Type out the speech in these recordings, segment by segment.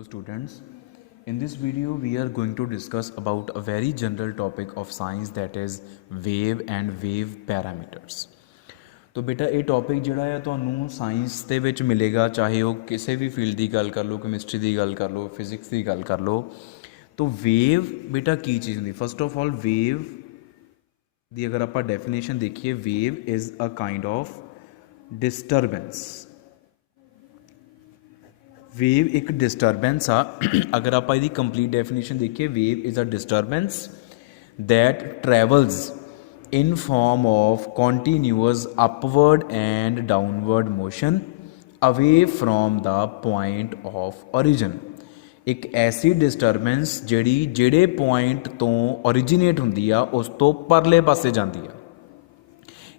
Hello students, in this video we are going to discuss about a very general topic of science, that is wave and wave parameters। तो बेटा ये topic जिहड़ा है तुहानूं science दे विच मिलेगा, चाहे वो किसी भी फील्ड की गल कर लो, कैमिस्ट्री की गल कर लो, फिजिक्स की गल कर लो। तो वेव बेटा की चीज़ होंदी, फस्ट ऑफ ऑल वेव दी अगर आप डेफिनेशन देखिए, wave is a kind of disturbance. Wave एक डिस्टरबेंस आ। अगर आप इसकी कंप्लीट डेफिनेशन देखिए, wave is a disturbance that travels in form of continuous upward and downward motion away from the point of origin। एक ऐसी disturbance जिहड़ी जिहड़े point तो ओरिजिनेट हुंदी आ उस तो परले पासे जांदी आ,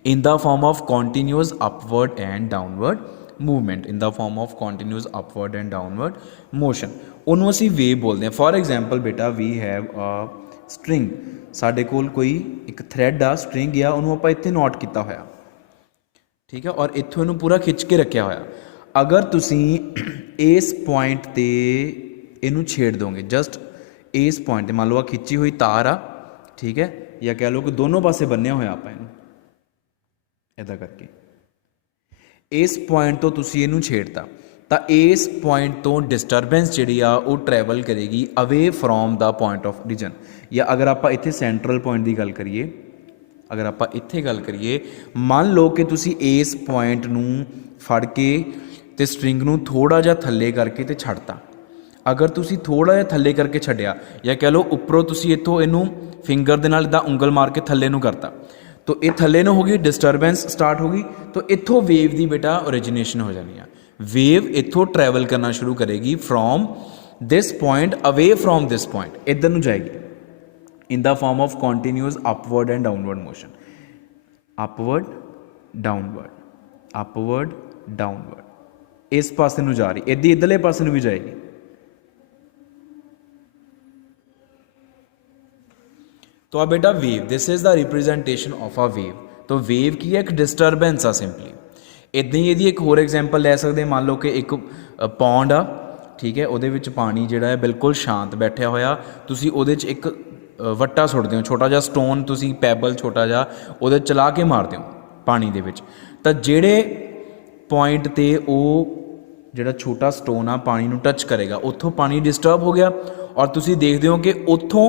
in the form of continuous upward and downward movement, in the form of continuous upward and downward motion, ਉਹਨੂੰ ਅਸੀਂ ਵੇਵ बोलते हैं। फॉर एग्जाम्पल बेटा वी हैव अ स्ट्रिंग, साडे कोल कोई एक थ्रैड आ, स्ट्रिंग आ, उन्होंने आप इत्थे नोट किया होया, ठीक है, और इत्थों इनू पूरा खिंच के रखा होया। अगर तुसी इस पॉइंट ते इनू छेड़ दोगे, जस्ट इस पॉइंट ते, मान लो आ खिंची हुई तार आ, ठीक है, या कह लो कि दोनों पासे बन्ने होया आप इनू इदा करके, इस पॉइंट तो तुसी इनू छेड़ता, तो इस पॉइंट तो डिस्टरबेंस जी आ वो ट्रैवल करेगी away from the point of origin. या अगर आप इत्थे सेंट्रल पॉइंट की गल करिए, अगर आप इत्थे गल करिए, मान लो कि तुसी इस पॉइंट नूं फड़ के ते स्ट्रिंग नूं थोड़ा जिहा थल्ले करके ते छड्डता। अगर तुसी थोड़ा जिहा थल्ले करके छड्डिया, या कह लो उपरों तुसी इत्थों इनू फिंगर दे नाल इदां उंगल मार के थल्ले नूं करता, तो ये थल्ले नूं होगी, डिस्टरबेंस स्टार्ट होगी, तो इत्थों वेव की बेटा ओरिजिनेशन हो जानी है। वेव इत्थों ट्रैवल करना शुरू करेगी from this point away from this point, इधर नूं जाएगी in the form of continuous upward and downward motion, upward downward, upward downward, इस पासे नूं जा रही, इदी इधरले पासे नूं भी जाएगी। तो आ बेटा wave, this is the representation of a wave. तो वेव की एक डिस्टरबेंस आ सिंपली। इदां ही इहदी एक होर एग्जाम्पल लै सकते, मान लो कि एक पौंड आ, ठीक है, ਉਹਦੇ ਵਿੱਚ पानी जिहड़ा है बिल्कुल शांत बैठा होया, तुसी ਉਹਦੇ 'ਚ एक वट्टा सुटते हो, छोटा जिहा स्टोन तुसी पैबल छोटा जिहा ਉਹਦੇ चला के मारते हो पानी दे विच, तो ਜਿਹੜੇ पॉइंट ते ਉਹ ਜਿਹੜਾ छोटा स्टोन आ पानी नूं टच करेगा, उत्थों पानी डिस्टर्ब हो गया, और तुसी देखते हो कि उत्थों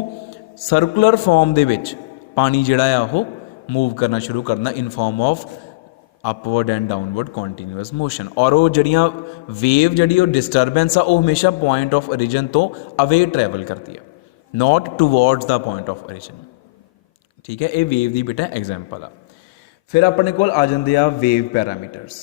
सर्कुलर फॉर्म दे विच पानी जिहड़ा आ ਉਹ मूव करना शुरू करना in form of upward and downward continuous motion. और वो जड़ियाँ वेव जड़ी डिस्टरबेंस आ, वो हमेशा पॉइंट ऑफ ओरिजिन तो अवे ट्रैवल करती है, not towards the point of origin, ठीक है। ये वेव की बेटा एग्जाम्पल आ। फिर अपने कोल आ जाते आ वेव पैरामीटर्स।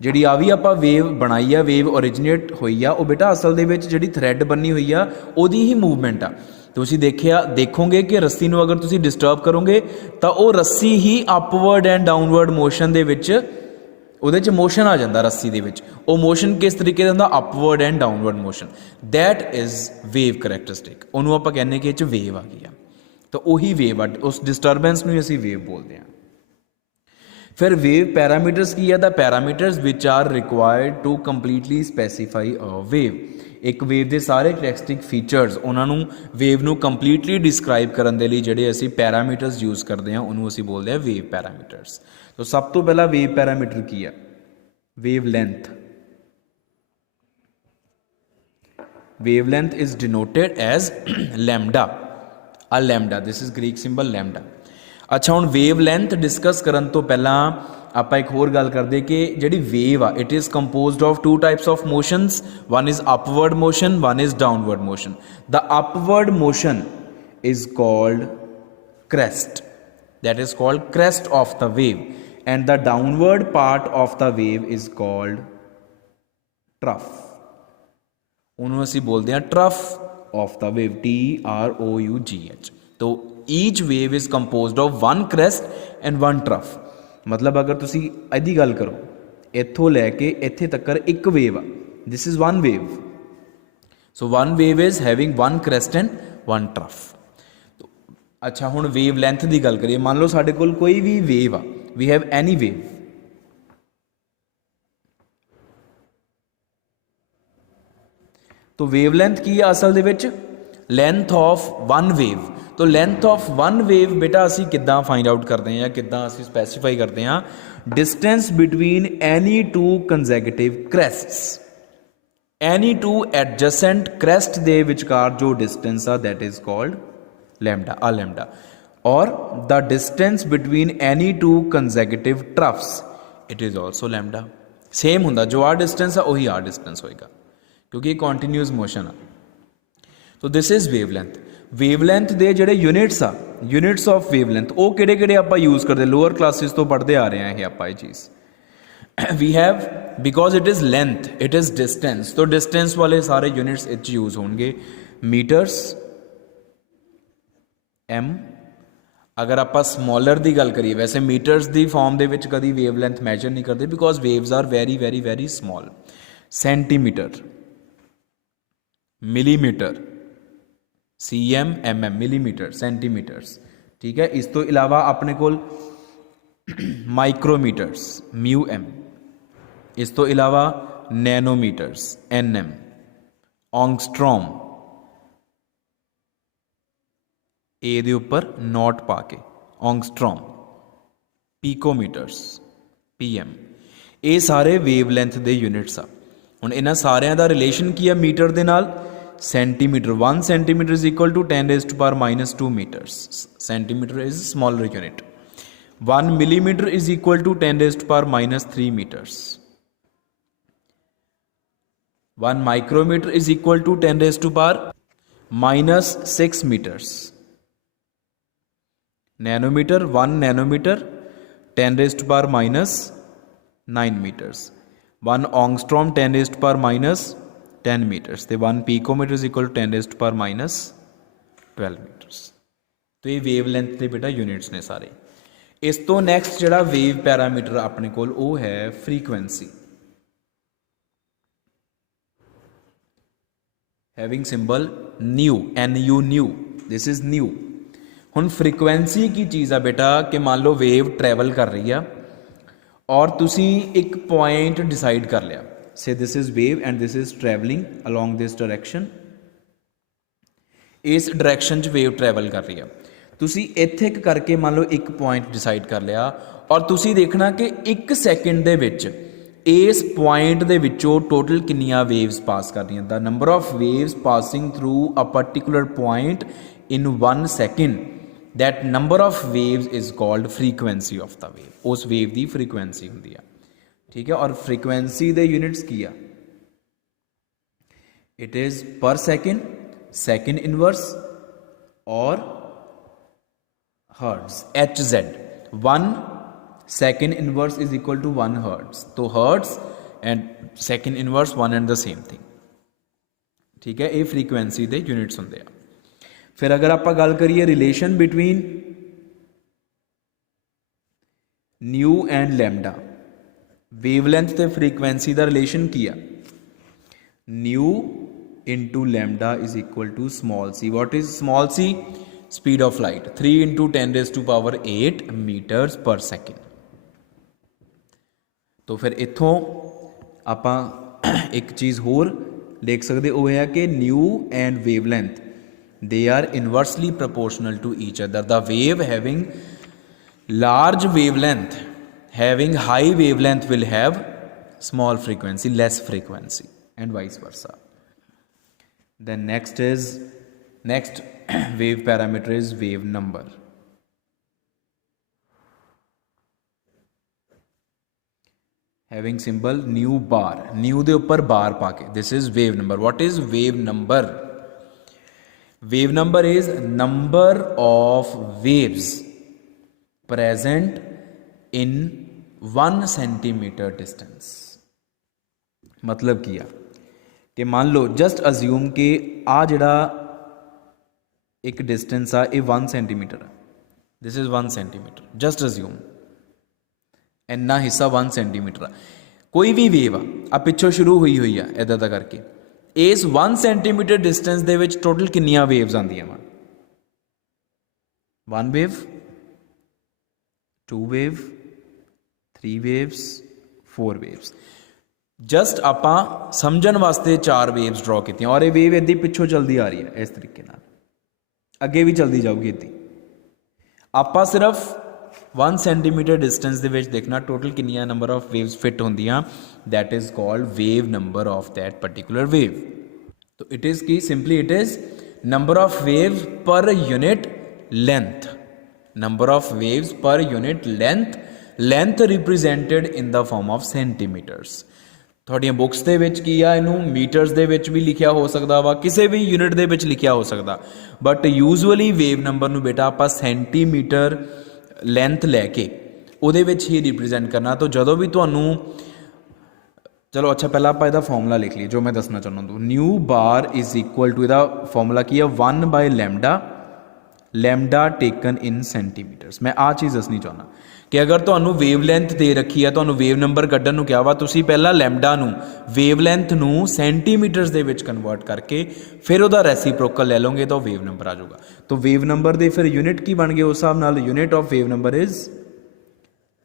जी आ भी आप वेव बनाई आ, वेव ओरिजिनेट हुई आ, वो बेटा असल दे विच जिहड़ी थ्रैड बनी हुई आ उहदी ही मूवमेंट आ। तुसीं देखोगे कि रस्सी नूं अगर तुसीं डिस्टर्ब करोगे तो वह रस्सी ही अपवर्ड एंड डाउनवर्ड मोशन दे विच ਉਹਦੇ 'ਚ मोशन आ जाता रस्सी दे विच। ਉਹ मोशन किस तरीके ਦਾ upward and downward motion, that is wave characteristic, ਉਹਨੂੰ ਆਪਾਂ ਕਹਿੰਦੇ कि ਇਹ 'ਚ वेव आ गई है, तो ਉਹੀ वेव आ, उस डिस्टरबेंस ਨੂੰ ਅਸੀਂ वेव बोलते हैं। फिर वेव पैरामीटर्स की है, the parameters which are required to completely specify a wave. एक वेव के सारे करैक्टरिस्टिक फीचर्स उन्होंने वेव नूं कंप्लीटली डिस्क्राइब करने के लिए जिहड़े असीं पैरामीटर्स यूज़ करते हैं उन्होंने असीं बोलते हैं वेव पैरामीटर्स। तो सब तो पहला वेव पैरामीटर की है, wavelength. Wavelength is denoted as lambda, आ lambda, this is Greek symbol lambda. अच्छा, हुण वेव लेंथ डिस्कस करन तो पहला आप एक होर गल करते कि जिहड़ी वेव आ, it is composed of two types of motions, one is upward motion, one is downward motion. The upward motion is called crest, that is called crest of the wave, and the downward part of the wave is called trough, उन्होंने असीं बोलते हैं trough of the wave, TROUGH। तो each wave is composed of one crest and one trough। मतलब अगर तुसी इहदी गल करो, इत्थों लैके इत्थे तक्कर एक वेव आ, this is one wave, so one wave is having one crest and one trough। अच्छा, हुण वेव लेंथ की गल करिए, मान लो साडे कोल कोई भी वेव आ, वी हैव एनी वेव, तो वेवलेंथ की है असल दे विच लेंथ ऑफ वन वेव। तो लेंथ ऑफ वन वेव बेटा असी किद्दां फाइंड आउट करते हैं या किद्दां असी स्पैसीफाई करते हैं, distance between any two consecutive crests, any two adjacent crest दे विचकार जो डिस्टेंस आ दैट इज कॉल्ड लैम्डा, आ लैम्डा। और the distance between any two consecutive troughs it is also lambda. Same हुंदा, जो आ डिस्टेंस आ वही आ डिस्टेंस होएगा क्योंकि कॉन्टीन्यूअस मोशन आ। तो दिस इज वेवलेंथ। वेवलेंथ दे ਜਿਹੜੇ यूनिट्स आ, यूनिट्स ऑफ वेवलेंथ ਉਹ ਕਿਹੜੇ ਕਿਹੜੇ ਆਪਾਂ यूज़ करते, लोअर क्लासिस तो पढ़ते आ रहे हैं ये आप ये चीज़। We have because it is length, it is distance, तो डिस्टेंस वाले सारे यूनिट्स इच यूज़ होंगे। मीटर्स एम, अगर आप ਸਮੋਲਰ ਦੀ ਗੱਲ ਕਰੀਏ, वैसे मीटर्स ਦੀ फॉर्म ਦੇ ਵਿੱਚ ਕਦੀ वेवलेंथ मैजर नहीं करते because waves are very very very small. Centimetre, millimetre, CM MM millimetre, centimetres, ठीक है। इस तो इलावा अपने कोल माइक्रोमीटर्स म्यू M, इस तो इलावा नैनोमीटर्स NM, ऑंगस्ट्रॉम ए दे उपर नॉट पा के ऑंगस्ट्रॉम, पीकोमीटर्स PM, ये सारे वेवलेंथ दे यूनिट्स आ। हुण इन्हां सारिਆਂ ਦਾ रिलेशन की है मीटर दे नाल, centimetre 1 centimetre is equal to 10⁻⁻² metres, centimetre is smaller unit. 1 millimetre is equal to 10⁻³ metres. 1 micrometre is equal to 10⁻⁻6 metres. Nanometre 1 nanometre 10⁻⁻9 metres. 1 angstrom 10⁻⁻10 metres, तो 1 picometre is equal to 10⁻12 metres. तो ये wavelength के बेटा units ने सारे। इस तो next जिहड़ा वेव पैरामीटर अपने कोल वो है frequency, having symbol new, NU new, this is new. हुण फ्रीकुएंसी की चीज़ आ बेटा कि मान लो वेव ट्रैवल कर रही है और तुसी एक पॉइंट डिसाइड कर लिया, से this is wave and this is travelling along this direction, इस डायरैक्शन च वेव ट्रैवल कर रही है। तुसी इत्थे करके मान लो एक पॉइंट डिसाइड कर लिया और तुसी देखना कि 1 सैकेंड दे विच इस पॉइंट दे विचों टोटल कितनियां वेव्स पास कर रही हैं। The number of waves passing through a particular point in 1 second, that number of waves is called frequency of the wave, उस वेव की फ्रीकुएंसी होंदी है, ठीक है। और फ्रीकुएंसी दे यूनिट्स की है, it is per second, second inverse और hertz, HZ। 1 second inverse is equal to 1 hertz, तो hertz and second inverse one and the same thing, ठीक है। ये फ्रीकुएंसी दे यूनिट्स होंदे आ। फिर अगर आप गल करिए relation between nu and lambda, wavelength ते फ्रीकुएंसी का रिलेशन की है, nu into lambda is equal to small c। What is small c? Speed of light 3 × 10⁸ metres per second. तो फिर इथों आप एक चीज़ होर लिख सकते वो है कि new and wavelength they are inversely proportional to each other. The wave having large wavelength, having high wavelength will have small frequency, less frequency, and vice versa. Then next wave parameter is wave number. Having symbol nu bar, nu de upar bar paake, this is wave number. What is wave number? Wave number is number of waves present in 1 centimetre distance. मतलब किया कि मान लो just assume कि आ जिहड़ा एक distance आ ये 1 centimetre है, this is 1 centimetre, just assume इन्ना हिस्सा 1 सेंटीमीटर है। कोई भी वेव आ पिछों शुरू हुई हुई है इदा दा करके, इस 1 सेंटीमीटर डिस्टेंस दे विच टोटल कितनियां वेव्स आंदियां वा? 1 wave, 2 wave, 3 waves, 4 waves. Just आपां समझण वास्ते 4 वेव्स ड्रॉ कीतियां और ये वेव इदां पिछों चलती आ रही है इस तरीके नाल, अगे भी चलती जाऊगी इदां। आपां सिर्फ 1 सेंटीमीटर डिस्टेंस दे विच देखना टोटल कितनियां नंबर ऑफ वेव्स फिट होंदियां, that is called wave number of that particular wave. तो इट इज़ की simply it is number of waves per unit length, number of waves per unit length, length represented in the form of centimetres. ਤੁਹਾਡੀਆਂ books ਦੇ ਵਿੱਚ ਕੀ ਆ, ਇਹਨੂੰ metres ਦੇ ਵਿੱਚ ਵੀ ਲਿਖਿਆ ਹੋ ਸਕਦਾ ਵਾ, ਕਿਸੇ ਵੀ ਯੂਨਿਟ ਦੇ ਵਿੱਚ ਲਿਖਿਆ ਹੋ ਸਕਦਾ, ਬਟ ਯੂਜੂਅਲੀ ਵੇਵ ਨੰਬਰ ਨੂੰ ਬੇਟਾ ਆਪਾਂ ਸੈਂਟੀਮੀਟਰ ਲੈਂਥ ਲੈ ਕੇ ਉਹਦੇ ਵਿੱਚ ਹੀ ਰਿਪਰੈਜ਼ੈਂਟ ਕਰਨਾ। ਤਾਂ ਜਦੋਂ ਵੀ ਤੁਹਾਨੂੰ ਚਲੋ ਅੱਛਾ ਪਹਿਲਾਂ ਆਪਾਂ ਇਹਦਾ ਫਾਰਮੂਲਾ ਲਿਖ ਲਈਏ ਜੋ ਮੈਂ ਦੱਸਣਾ ਚਾਹੁੰਦਾ ਤੁਹਾਨੂੰ। Nu bar is equal to, ਇਹਦਾ ਫਾਰਮੂਲਾ ਕੀ ਆ 1/λ, ਲੈਮਡਾ ਟੇਕਨ ਇਨ ਸੈਂਟੀਮੀਟਰਸ। ਮੈਂ ਆਹ ਚੀਜ਼ ਦੱਸਣੀ ਚਾਹੁੰਦਾ कि अगर ਤੁਹਾਨੂੰ ਵੇਵ ਲੈਂਥ ਦੇ ਰੱਖੀ ਹੈ, ਤੁਹਾਨੂੰ ਵੇਵ ਨੰਬਰ ਕੱਢਣ ਨੂੰ ਕਿਹਾ ਵਾ, ਤੁਸੀਂ ਪਹਿਲਾਂ ਲੈਮਡਾ ਨੂੰ ਵੇਵ ਲੈਂਥ ਨੂੰ ਸੈਂਟੀਮੀਟਰਸ ਦੇ ਵਿੱਚ ਕਨਵਰਟ ਕਰਕੇ ਫਿਰ ਉਹਦਾ ਰੈਸੀਪ੍ਰੋਕਲ ਲੈ ਲਓਗੇ ਤਾਂ ਉਹ ਵੇਵ ਨੰਬਰ ਆ ਜਾਊਗਾ। ਤਾਂ ਵੇਵ ਨੰਬਰ ਦੇ ਫਿਰ ਯੂਨਿਟ ਕੀ ਬਣ ਗਏ ਉਸ ਹਿਸਾਬ ਨਾਲ, unit of wave number is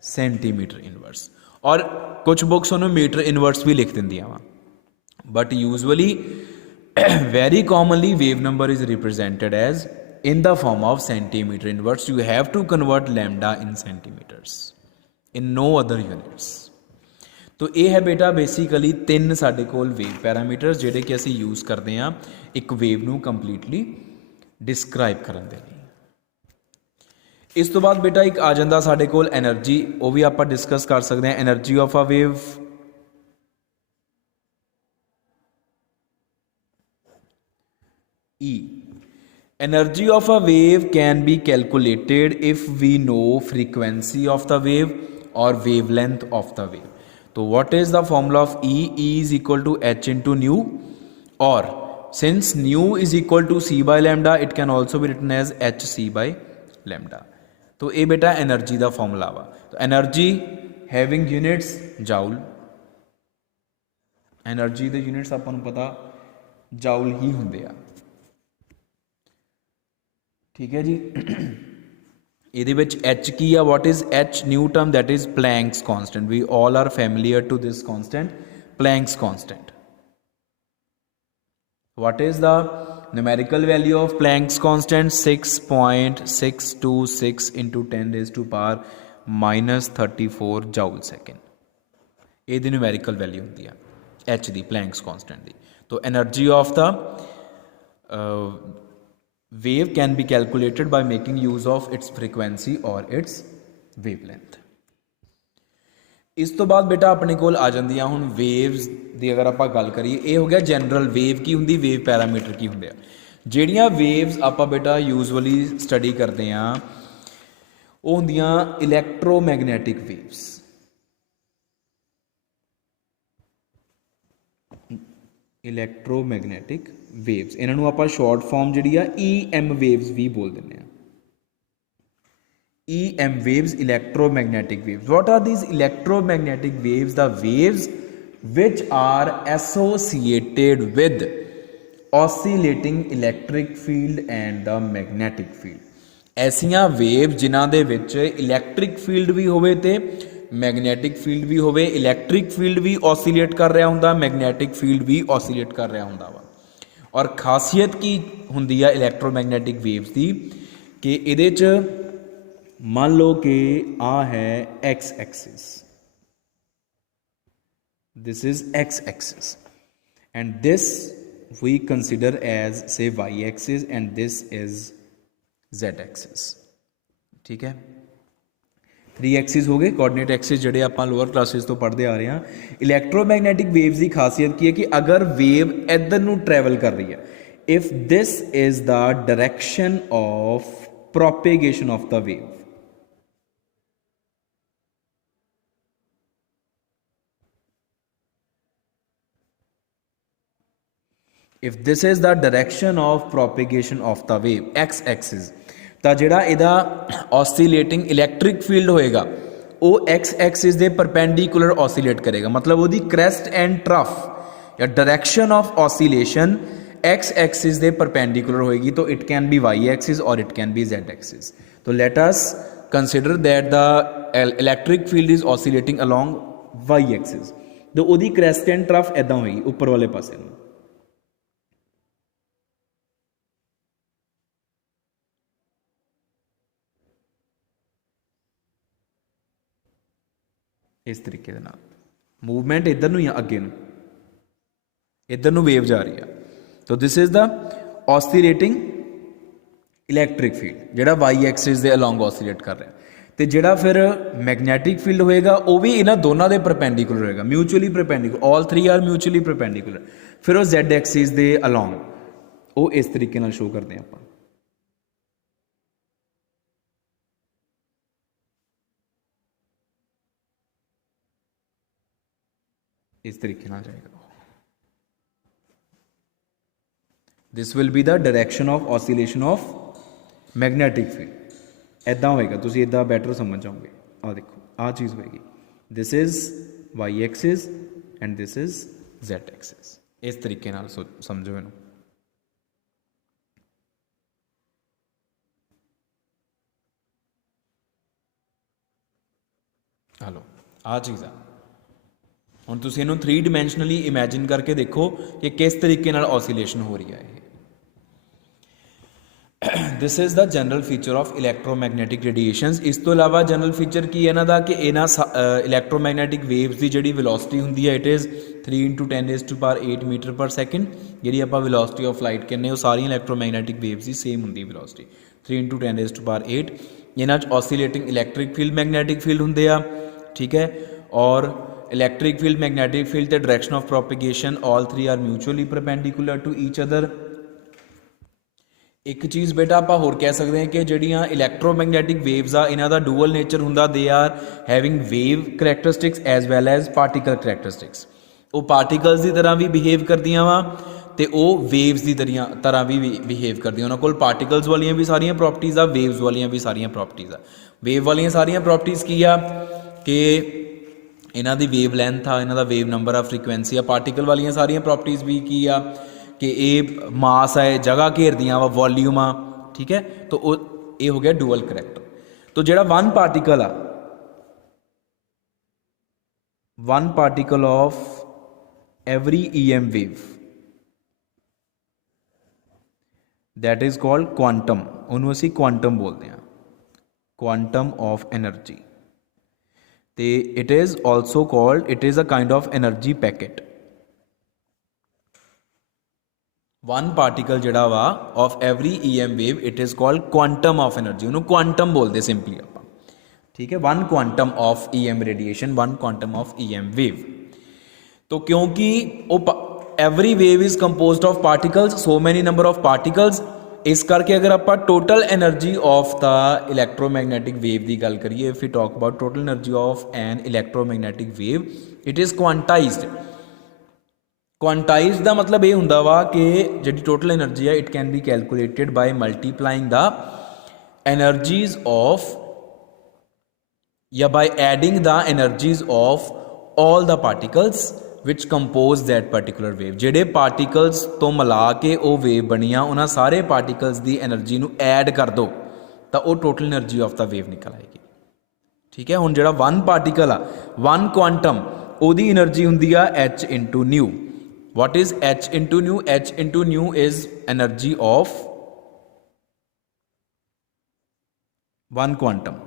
centimetre inverse. ਔਰ ਕੁਝ ਬੁੱਕਸ ਉਹਨੂੰ ਮੀਟਰ ਇਨਵਰਸ ਵੀ ਲਿਖ ਦਿੰਦੀਆਂ ਵਾ, but usually very commonly wave number is represented as in the form of centimeter inverse. You have to convert lambda in centimeters, in no other units. तो ये है बेटा बेसिकली 3 साडे कोल वेव पैरामीटर्स जिहड़े कि असीं यूज़ करते हैं एक वेव नूं कंप्लीटली डिस्क्राइब करन दे लई। इस तो बाद बेटा एक आ जांदा साडे कोल एनर्जी, वो भी आपां डिस्कस कर सकते हैं। Energy of a wave E. Energy of a wave can be calculated if we know frequency of the wave or wavelength of the wave. So what is the formula of E? E is equal to h into nu, or since nu is equal to c by lambda, it can also be written as hc by lambda. तो ये बेटा energy का formula वा। तो energy having units joule, energy के units आपां नूं पता जाउल ही हुंदे आ, ठीक है जी। ਇਹਦੇ ਵਿੱਚ h ਕੀ ਆ, what is h? Newton, that is Planck's constant. We all are familiar to this constant, Planck's constant. What is the numerical value of Planck's constant? 6.626 into 10 raised to power minus 34 joule second. ਇਹਦੀ numerical value ਹੁੰਦੀ ਆ h ਦੀ, Planck's constant ਦੀ। तो energy of the wave can be calculated by making use of its frequency or its wavelength. इस तो बाद बेटा अपने कोल आ जांदियां हुण वेव्स दी अगर आपां गल करिए, ये हो गया जनरल वेव की हुंदी, वेव पैरामीटर की हुंदे आ। ਜਿਹੜੀਆਂ वेव्स आपां बेटा यूजअली स्टडी करते हैं वो हुंदियां इलैक्ट्रोमैगनैटिक वेव्स। इलैक्ट्रोमैगनैटिक वेव्स, इन्हों आप शॉर्ट फॉर्म जी EM वेव्स भी बोल दें। EM waves, electromagnetic waves. What are these electromagnetic waves? The waves which are associated with oscillating electric field and the magnetic field. ऐसियां वेव जिन्हां दे विच इलैक्ट्रिक फील्ड भी होवे ते मैगनैटिक फील्ड भी होवे, इलैक्ट्रिक फील्ड भी ऑसिलेट कर रहा हुंदा, मैगनैटिक फील्ड भी ऑसिलेट कर रहा हुंदा वा। और खासियत की हुंदी है इलैक्ट्रोमैगनैटिक वेव्स की कि इहदे च मान लो कि आ है X axis, this is X axis and this we consider as से Y axis and this is Z axis, ठीक है। 3 एक्सिस हो गए, कोऑर्डिनेट एक्सिस ਜਿਹੜੇ ਆਪਾਂ ਲੋअर क्लासेस तो पढ़ते आ रहे हैं। इलैक्ट्रोमैगनैटिक वेव्स की खासियत की है कि अगर वेव इधर ਨੂੰ ट्रैवल कर रही है, if this is the direction of propagation of the wave, if this is the direction of propagation of the wave x axis, ਤਾਂ ਜਿਹੜਾ ਇਹਦਾ ऑसिलेटिंग इलैक्ट्रिक फील्ड होएगा वो एक्स एक्सिस के परपेंडिकुलर ऑसिलेट करेगा, मतलब वो क्रेस्ट एंड ट्रफ या direction of oscillation X axis के परपेंडिकुलर होएगी। तो it can be Y axis और it can be Z axis. तो let us consider that the electric field is oscillating along Y axis. तो ਉਹਦੀ crest and trough ਇੱਦਾਂ ਹੋਏਗੀ ਉੱਪਰ ਵਾਲੇ ਪਾਸੇ ਨੂੰ। इस तरीके ਦੇ ਨਾਲ मूवमेंट इधर ਨੂੰ ਜਾਂ ਅੱਗੇ ਨੂੰ, इधर ਨੂੰ ਵੇਵ ਜਾ ਰਹੀ ਆ। तो this is the oscillating electric field ਜਿਹੜਾ वाई एक्सिस ਦੇ ਅਲੋਂਗ ऑसीलेट कर रहा है। तो ਜਿਹੜਾ फिर मैगनैटिक फील्ड होएगा वो भी इन्होंने दोनों के परपेंडिकुलर होएगा, mutually perpendicular, all three are mutually perpendicular. फिर वो Z एक्सिस के अलोंग वो इस तरीके नाल शो करते हैं आप, इस तरीके नाल जाएगा। This will be the direction of oscillation of magnetic field. इदा होएगा, तुसीं इदा बैटर समझ जाओगे। आ देखो आ चीज़ होएगी, this is Y axis and this is Z axis. इस तरीके नाल समझो इनू। हलो आ चीज़ है। हुण तुसीं इनू 3 डिमेंशनली इमैजिन करके देखो कि किस तरीके नाल ऑसीलेशन हो रही है। This is the general feature of electromagnetic radiations. इस तो इलावा जनरल फीचर की है इन्हां दा कि इन्हां इलैक्ट्रोमैगनैटिक वेव्स की जिहड़ी वेलोसिटी हुंदी है इट इज़ 3 × 10⁻⁸ मीटर पर सैकेंड। जिहड़ी आपां वेलोसिटी ऑफ लाइट कहने वो सारी इलैक्ट्रोमैगनैटिक वेव्स की सेम हुंदी है वेलोसिटी 3 × 10⁸। इन्हां च oscillating electric field magnetic field हुंदे आ, ठीक है। और इलैक्ट्रिक फील्ड मैगनैटिक फील्ड ते direction of propagation all three are mutually perpendicular to each other. एक चीज़ बेटा आप होर कह सकते हैं कि जड़ियाँ इलैक्ट्रोमैगनैटिक वेव्स आ इन्हां दा डूअल नेचर हुंदा, they are having wave characteristics as well as particle characteristics. वो पार्टिकल्स की तरह भी बिहेव करदियाँ वा ते वो वेव्स की तरह भी बिहेव करदियाँ। उन्हां कोल पार्टिकल्स वालियां भी सारियां प्रॉपर्टीज़ आ, वेव्स वालियां भी सारियां प्रॉपर्टीज़ आ। वेव वालियां सारियां प्रॉपर्टीज़ की आ कि इन्हां दी वेव लेंथ आ, इन्हां दा वेव नंबर आ, फ्रीकुएंसी आ। पार्टिकल वालियां सारियां प्रॉपर्टीज़ भी की आ कि ये मास है, जगह घेर दियाँ वा, वॉल्यूम आ, ठीक है। तो ये हो गया डुअल करैक्टर। तो जेड़ा वन पार्टिकल आ, one particle of every EM wave that is called quantum. उन्होंने असीं क्वांटम बोलते हैं, क्वांटम ऑफ एनर्जी। ते it is also called, it is a kind of energy packet. One particle जड़ा वा of every EM wave it is called quantum of energy. उन्होंने quantum बोलते simply आप, ठीक है। One quantum of EM radiation, one quantum of EM wave. तो क्योंकि every wave is composed of particles, so many number of particles, इस करके अगर आप total energy of the electromagnetic wave की गल करिए, if you talk about total energy of an electromagnetic wave it is quantized. Quantize का मतलब ये होंदा वा कि जी टोटल एनर्जी है it can be calculated by multiplying the energies of या by adding the energies of all the particles which compose that particular wave. जेडे पार्टिकल्स तो मिला के वो वेव बनिया उन्होंने सारे पार्टिकल्स की एनर्जी नू ऐड कर दो तो वो total energy of the wave निकल आएगी, ठीक है। हुण जिहड़ा वन पार्टिकल आ, वन क्वांटम, उहदी एनर्जी हुंदी आ H/ν। What is H/ν? H/ν is energy of one quantum,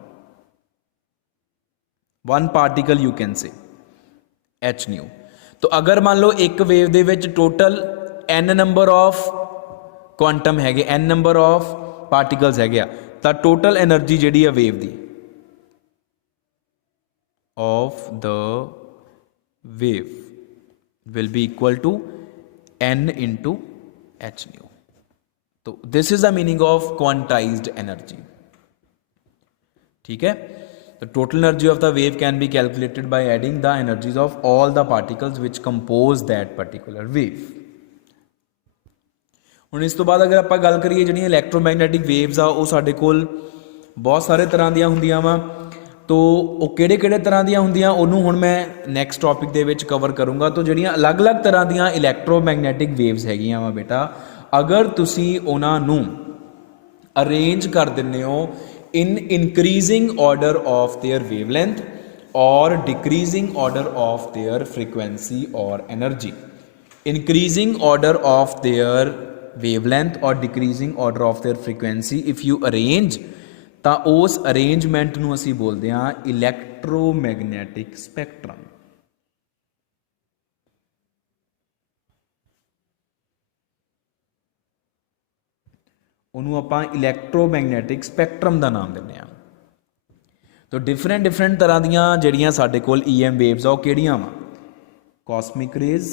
one particle you can say H/ν। तो अगर मान लो एक wave they which total n number of quantum हैगे, n नंबर ऑफ पार्टिकल्स हैगे, तो total energy जिहड़ी है wave the of the wave will be equal to n into H/ν। तो this is the meaning of quantized energy, ठीक है। The total energy of the wave can be calculated by adding the energies of all the particles which compose that particular wave। हुण इस तो बाद अगर आप गल करिए जिहड़ियां इलैक्ट्रोमैगनैटिक वेव्स आ वो साडे कोल बहुत सारे तरह दियां हुंदियां वा। तो वो किहड़े तरह दियां हुंदियां उन्होंने हुण मैं नैक्सट टॉपिक दे विच कवर करूँगा। तो जिहड़ियां अलग अलग तरह दियां इलैक्ट्रोमैगनैटिक वेव्स हैगियां वा बेटा, अगर तुसी उन्हां नूं अरेंज कर दिंदे हो in increasing order of their wavelength or decreasing order of their frequency or energy. Increasing order of their wavelength or decreasing order of their frequency if you arrange, ਤਾਂ ਉਸ ਅਰੇਂਜਮੈਂਟ ਨੂੰ ਅਸੀਂ ਬੋਲਦੇ ਹਾਂ ਇਲੈਕਟ੍ਰੋਮੈਗਨੈਟਿਕ ਸਪੈਕਟਰਮ। ਉਹਨੂੰ ਆਪਾਂ electromagnetic spectrum ਦਾ ਨਾਮ ਦਿੰਦੇ ਹਾਂ। तो डिफरेंट तरह दियाँ ਜਿਹੜੀਆਂ ਸਾਡੇ ਕੋਲ EM वेव्स ਆ ਉਹ ਕਿਹੜੀਆਂ ਵਾ? कॉस्मिक रेज,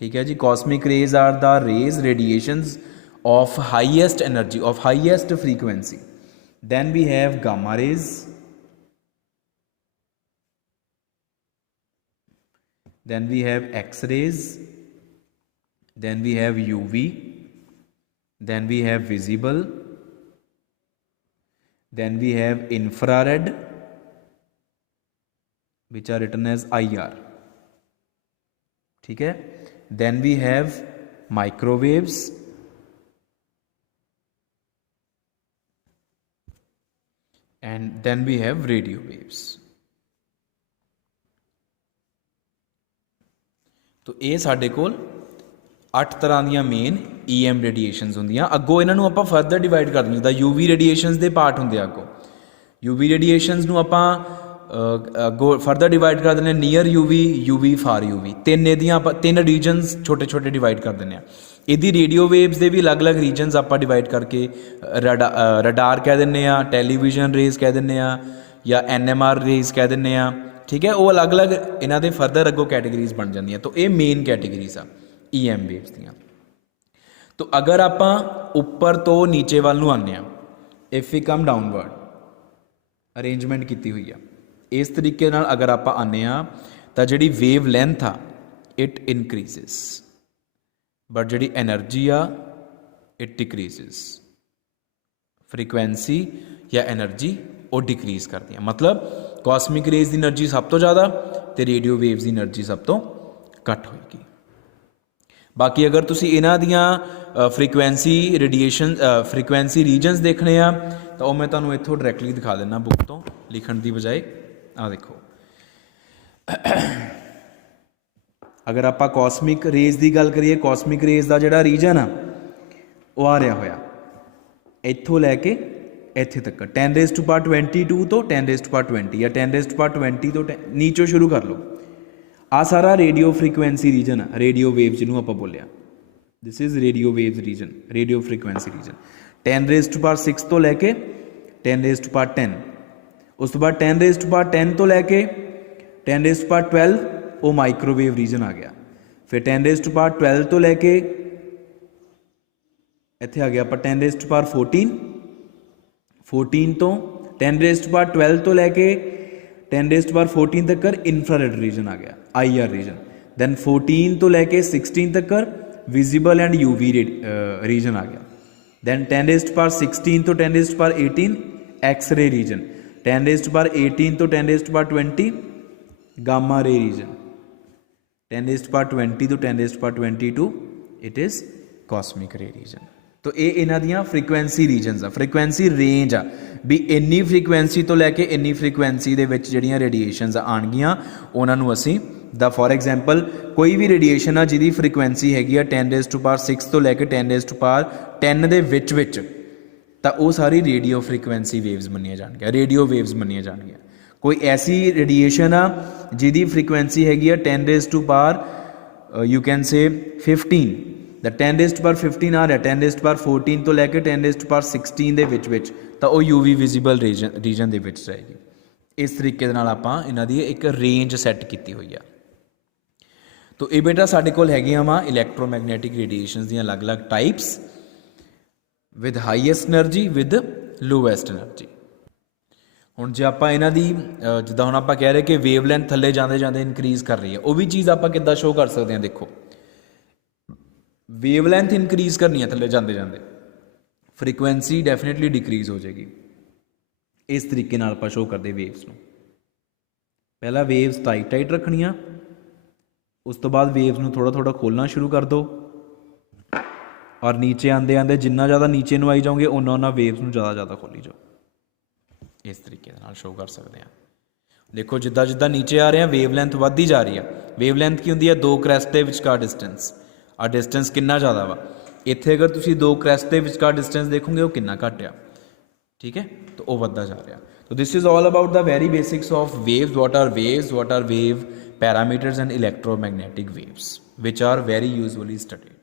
ठीक है जी। Cosmic rays are the rays radiations of highest energy, of highest frequency. Then we have gamma rays, then we have X-rays, then we have UV, then we have visible, then we have infrared, which are written as IR, ठीक है। then we have microwaves, and then we have radio waves। तो ये साडे कोल 8 तरह ਦੀਆਂ main EM radiations ਹੁੰਦੀਆਂ। ਅੱਗੋਂ ਇਹਨਾਂ ਨੂੰ ਆਪਾਂ ਫਰਦਰ ਡਿਵਾਈਡ ਕਰ ਦਿੰਦੇ, ਜਿੱਦਾਂ UV ਰੇਡੀਏਸ਼ਨਸ ਦੇ ਪਾਰਟ ਹੁੰਦੇ ਆ। ਅੱਗੋਂ UV ਰੇਡੀਏਸ਼ਨਸ ਨੂੰ ਆਪਾਂ ਅੱਗੋਂ ਫਰਦਰ ਡਿਵਾਈਡ ਕਰ ਦਿੰਦੇ ਨੀਅਰ UV ਫਾਰ UV। ਤਿੰਨ ਇਹਦੀਆਂ ਆਪਾਂ 3 ਰੀਜਨਸ ਛੋਟੇ ਡਿਵਾਈਡ ਕਰ ਦਿੰਦੇ ਆ। ਇਹਦੀ ਰੇਡੀਓ ਵੇਵਸ ਦੇ ਵੀ ਅਲੱਗ-ਅਲੱਗ ਰੀਜਨਸ ਆਪਾਂ ਡਿਵਾਈਡ ਕਰਕੇ ਰਡਾਰ ਕਹਿ ਦਿੰਦੇ ਆ, ਟੈਲੀਵਿਜ਼ਨ ਰੇਜ਼ ਕਹਿ ਦਿੰਦੇ ਆ, ਜਾਂ NMR ਰੇਜ਼ ਕਹਿ ਦਿੰਦੇ ਆ, ਠੀਕ ਹੈ। ਉਹ ਅਲੱਗ-ਅਲੱਗ ਇਹਨਾਂ ਦੇ ਫਰਦਰ ਅੱਗੋਂ ਕੈਟੇਗਰੀਜ਼ ਬਣ ਜਾਂਦੀਆਂ। ਤਾਂ ਇਹ ਮੇਨ ਕੈਟੇਗਰੀਜ਼ ਆ EM वेव्स ਦੀਆਂ। तो अगर आप ऊपर तो नीचे वाल नूं आने, if we come downward, arrangement की हुई है इस तरीके नाल अगर आप आने तो जिहड़ी वेव लेंथ आ इट इनक्रीजेस, बट जिहड़ी एनर्जी आ इट डिक्रीजेस। फ्रीक्वेंसी या एनर्जी वो डिक्रीज करती है। मतलब कॉस्मिक रेज की एनर्जी सब तो ज़्यादा तो रेडियो वेव्स की एनर्जी सब तो घट होएगी। बाकी अगर तुसी इन्हां दियां फ्रीक्वेंसी रेडिएशन फ्रीक्वेंसी रीजनस देखने आ तो मैं तुहानूं इत्थों डायरैक्टली दिखा देना बुक तो लिखण की बजाय। आ देखो, अगर आप कॉस्मिक रेज की गल करिए, कॉस्मिक रेज का जिहड़ा रीजन आ वो आ रहा होया इत्थों लैके इत्थे तक 10⁻22 तो 10⁻20 या 10⁻20 तो नीचों शुरू कर लो। आ सारा रेडियो फ्रीक्वेंसी रीजन है, रेडियो वेव जिन्होंने आप बोलिया, this is radio wave region, radio frequency region. 10⁻6 तो लैके 10⁻10, उस तो बाद 10⁻10 तो लैके 10⁻12 वो माइक्रोवेव रीजन आ गया। फिर 10⁻12 तो लैके इत्थे आ गया आप 10⁻14, 14 तो 10⁻12 तो लैके 10⁻14 तक इंफ्रारेड रीजन आ गया, IR रीजन। दैन 14 तो लैके 16 तक विजिबल एंड UV रीजन आ गया। दैन 10⁻16 तो 10⁻18 एक्सरे रीजन, 10⁻18 तो 10⁻20 गामा रे रीजन, 10⁻20 तो 10⁻22 it is cosmic ray region. तो ये इन्हां दियां फ्रीक्वेंसी रीजनस आ, फ्रीक्वेंसी रेंज आ भी इन्नी फ्रीक्वेंसी तो लैके इन्नी फ्रीक्वेंसी दे विच जिहड़ियां रेडिएशनस आणगियां उन्हां नूं असीं द फॉर एग्जाम्पल कोई भी रेडिएशन आ जिहदी फ्रीक्वेंसी हैगी आ 10⁻6 तो लैके 10⁻10 दे विच तां वो सारी रेडियो फ्रीक्वेंसी वेव्स मन्नियां जाणगियां, रेडियो वेव्स मन्नियां जाणगियां। कोई ऐसी रेडिएशन आ जिहदी फ्रीक्वेंसी हैगी आ 10⁻, यू कैन से 15, द 10⁻15 आ रहा 10⁻14 तो लैके 10⁻16 दे विच तो वो UV विजिबल रीजन दे विच रहेगी। इस तरीके दे नाल आपां इन्हां दी एक रेंज सैट की हुई है। तो ये बेटा साडे कोल हैगियां वा इलैक्ट्रोमैगनैटिक रेडिएशनस दी अलग अलग types with highest energy with lowest energy. हुण जे आपां इन्हां दी जिद्दां हुण आपां कह रहे कि वेवलेंथ थल्ले जांदे जांदे इनक्रीज कर रही है, वो भी चीज़ आपां किद्दां शो कर सकते हैं। देखो वेवलेंथ इनक्रीज करनी है थल्ले जांदे जांदे, फ्रीक्वेंसी डेफिनेटली डिक्रीज हो जाएगी। इस तरीके नाल आपां शो करते वेव्स नूं। पहला वेव्स टाइट रखनियां, उस तो बाद वेव्स नूं थोड़ा थोड़ा खोलना शुरू कर दो और नीचे आंदे आंदे जिन्ना ज़्यादा नीचे नूं आई जाओगे उन्ना वेव्स नूं ज़्यादा खोली जाओ। इस तरीके ਦੇ ਨਾਲ ਸ਼ੋ ਕਰ ਸਕਦੇ ਹਾਂ। ਦੇਖੋ ਜਿੱਦਾਂ ਜਿੱਦਾਂ ਨੀਚੇ ਆ ਰਹੇ ਆ ਵੇਵਲੈਂਥ ਵੱਧਦੀ ਜਾ ਰਹੀ ਆ। ਵੇਵਲੈਂਥ ਕੀ ਹੁੰਦੀ ਹੈ? ਦੋ ਕ੍ਰੈਸਟ ਦੇ ਵਿਚਕਾਰ ਡਿਸਟੈਂਸ। ਆ ਡਿਸਟੈਂਸ ਕਿੰਨਾ ਜ਼ਿਆਦਾ ਵਾ? ਇੱਥੇ ਅਗਰ ਤੁਸੀਂ ਦੋ ਕ੍ਰੈਸਟ ਦੇ ਵਿਚਕਾਰ ਡਿਸਟੈਂਸ ਦੇਖੋਗੇ ਉਹ ਕਿੰਨਾ ਘੱਟ ਆ। ਠੀਕ ਹੈ, ਤਾਂ ਉਹ ਵੱਧਦਾ ਜਾ ਰਿਹਾ। So this is all about the very basics of waves. What are wave parameters and electromagnetic waves, which are very usually studied.